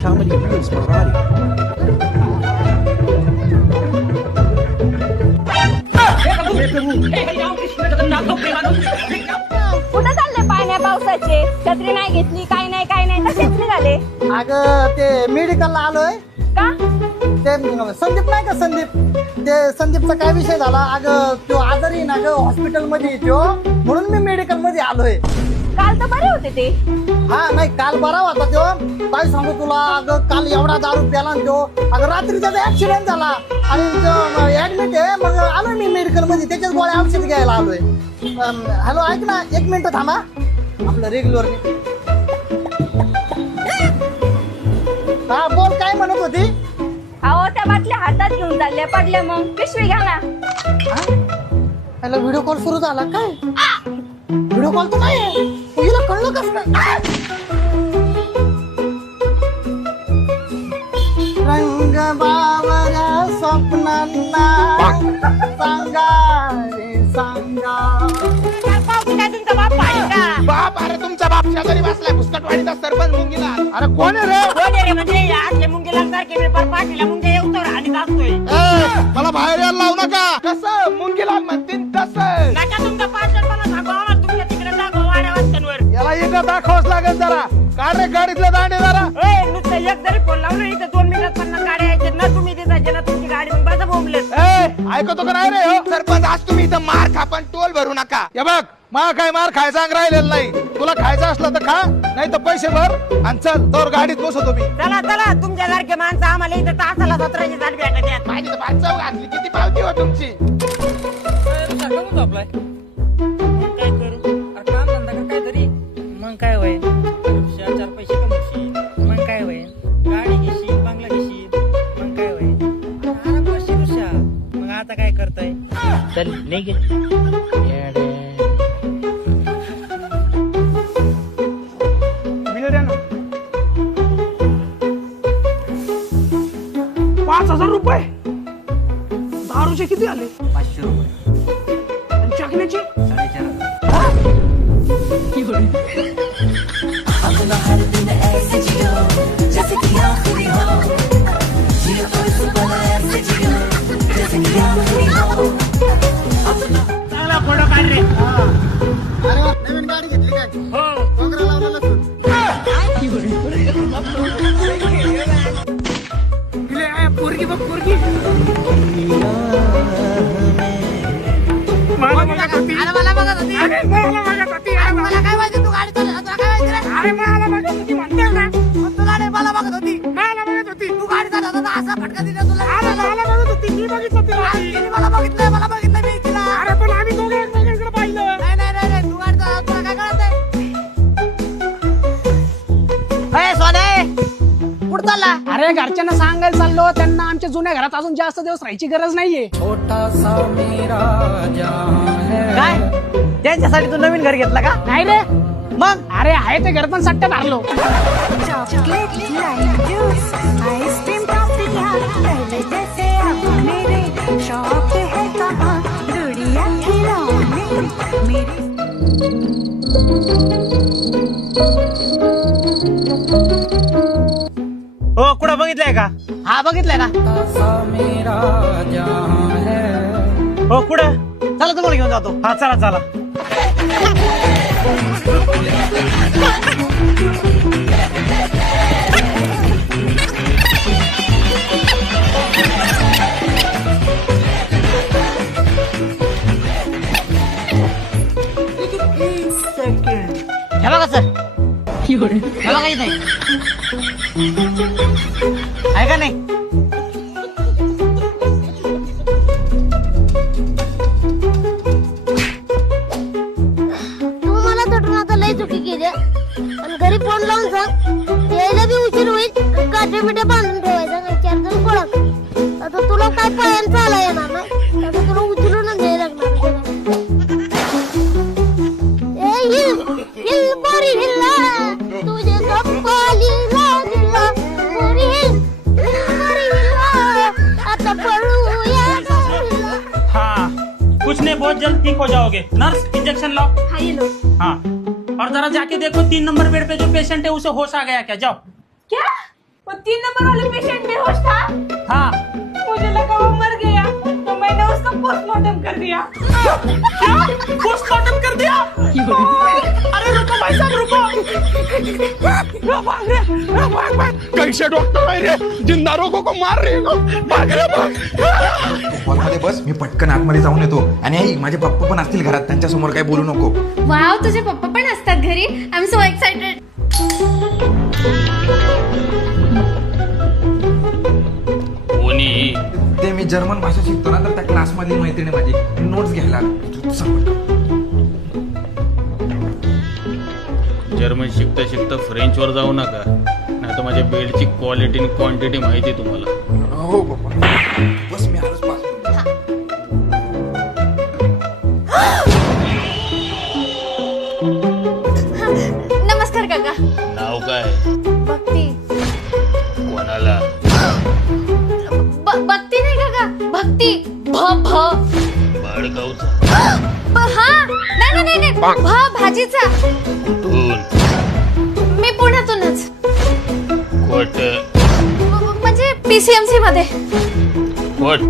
Comedy News Marathi. कुठं चालले पाण्या पावसाचे? छत्री नाही घेतली, काय नाही तसेच निघाले. अगं ते मेडिकलला आलोय. का? ते संदीप नाही का संदीपचा काय विषय झाला. अगं तो आजारी ना ग हॉस्पिटलमध्ये तो, म्हणून मी मेडिकल मध्ये आलोय. काल तर बरे होते ते. हा नाही काल बरा होता तो. काय सांगू तुला, अगं काल एवढा दारू प्याला ना तो. अगं रात्री त्याचा ऍक्सिडेंट झाला आणि ऍडमिट आहे. मग आलोय मी मेडिकल मध्ये, त्याच्याच गोळ्या औषध घ्यायला आलोय. हॅलो ऐक ना, 1 मिनिट थांबा. आपलं रेग्युलर. हा बोल, काय म्हणत होती? अहो त्या बाटल्या हातात घेऊन चालल्या, पडल्या मग पिशवी घ्या ना. हॅलो, व्हिडिओ कॉल सुरू झाला काय? व्हिडिओ कॉल तर नाही, तुला कळलं कसं काय? रंग बावऱ्या स्वप्नांना सांगा रे सांगा. बाप, अरे तुमचा बाप शेजारी बसलाय पुस्तकवाडीचा सरपंच मुंगीला. अरे कोण आहे रे? म्हणजे आतले मुंगे लागणार की पाठीला मुंगे येऊतर आणि जातोय. मला बाहेर यायला लावू नका. कसं मुंगीला म्हणतील तसं. नका तुमचा पाचपणा सांगू आम्हाला, तुमच्या तिकडे दाखव वाड्या वाजतांवर. याला इथं दाखवाच लागेल जरा. काढ रे गाडीतलं दांडे जरा. नुसतं एक जरी फोन लावलं इथं 2 मिनिटात 50 गाड्या यायच्या ना. तुम्ही तिथं ना तुमची गाडी मग बसा बोंबलेत. ऐकतो का नाही रे हो? सरपंच आज तुम्ही इथं मार खा पण टोल भरू नका. हे बघ, मला काय मार खायचा अंग राहिलेला नाही. तुला खायचं असलं तर खा, नाही तर पैसे भर आणि चल. तर गाडीत बसतो मी. चला तुमच्या सारखे माणसं आम्हाला इथं तासाला 17ची झाड भेटत. माझी तर भात चव घातली. किती पावती हो तुमची? काय करू? काम धंदा कर काहीतरी. मग काय होय, 4 पैसे कमवशील. मग काय होय, गाडी घेशील, बंगला घेशील. मग काय होय, आराम करशील उषा. मग आता काय करताय? चल नाही गे. 5,000 रुपये. दारूचे किती आले? 500 रुपये. आणि चकण्याचे? 4,500. अपना हर दिन ऐसे जियो जैसे कि आखिरी हो, जियो तो सुबह ऐसे जियो जैसे कि आखिरी हो. चांगला फोटो काढ रे. अरे वा, नवीन गाडी घेतली काय? हो. डोंगरा लावलेला तू. पोरगी बघ, पोरगी. मला बघत होती. मला बघत होती. अरे मला बघत होती. अरे मला काय माहिती तू गाडी चालवत. तुला काय माहिती रे? अरे मला बघत होती म्हणते ना. तुला नाही मला बघत होती. मला बघत होती. तू गाडी चालवत होता असा फटका दिला तुला. अरे मला बघत होती. मी बघितलं तिला. तिने मला बघितलं मी तिला. अरे पण आम्ही दोघे एकमेकांकडे पाहिलं. नाही तू गाडी चालवत. तुला काय कळत आहे? सोने कुठं चालला? अरे घरच्यांना सांगायला चाललो, त्यांना आमच्या जुन्या घरात अजून जास्त दिवस राहायची गरज नाहीये. काय त्यांच्यासाठी तू नवीन घर घेतला का? नाही रे, मग अरे आहे ते घर पण सट्ट्यात हारलो. चॉकलेट लाइम जूस आइसक्रीम टॉफियां पहले जैसे अब मेरे शौक है कहाँ गुड़िया खिलौने मेरे. हो कुठं बघितलंय का? हा बघितलंय ना. हो कुठं? चला तुम्हाला घेऊन जातो. हा चला. हे बघा सर, हे बघा इथे आहे का नाही? तू मला तटून आता लय चुकी केली आणि घरी फोन लावून सांग, यायला बी उशीर होईल. काटे मिठे बांधून ठेवायचा, 4 जण कोळक. आता तुला काय पायानं चाला येणार नाही, आता तुला उचलूनच घ्यायला लागणार. हिल पोरी हिल्ला, तुझे कपाली लागला. पोरी हिल, पोरी हिल्ला, आता पळूया हिल्ला. हाँ, कुछ नहीं, बहुत जल्द ठीक हो जाओगे. नर्स इंजेक्शन लाओ. हाँ ये लो. हाँ, और जरा जाके देखो 3 नंबर बेड पे जो पेशेंट है उसे होश आ गया क्या? जाओ. क्या? वो 3 नंबर वाले पेशेंट बेहोश था। हाँ मुझे लगा वो मर गया, तो मैंने उसका पोस्टमार्टम कर दिया। पोस्टमार्टम कर दिया। अरे रुको भाई साहब रुको। कैसे डॉक्टर आहे रे, जिंदा लोगों को मार रहे हो. भाग रे भाग. हॉलमध्ये बस, मी पटकन आतमध्ये जाऊन येतो. आणि आई, माझे पप्पा पण असतील घरात, त्यांच्या समोर काही बोलू नको. वाव, तुझे पप्पा पण असतात घरी. I am so excited. कोणी ते मी जर्मन भाषा शिकतो ना, तर त्या क्लासमधली मैत्रिणी माझी नोट्स घ्यायला आली. तू सांग पटकन. जर्मन शिकता शिकता फ्रेंच वर जाऊ नका, नाही तर माझ्या बेडची क्वालिटी आणि क्वांटिटी माहिती तुम्हाला. हो पप्पा, बस मी आलोच 5 मिनिट. नमस्कार काका. नाव काय? भक्ती. कोणाला? भक्ती नाही काका, भक्ती. बाळगावचा. हा नाही भाजीचा. कुठून? मी पुण्यातूनच. कोट म्हणजे PCMC मध्ये. कोट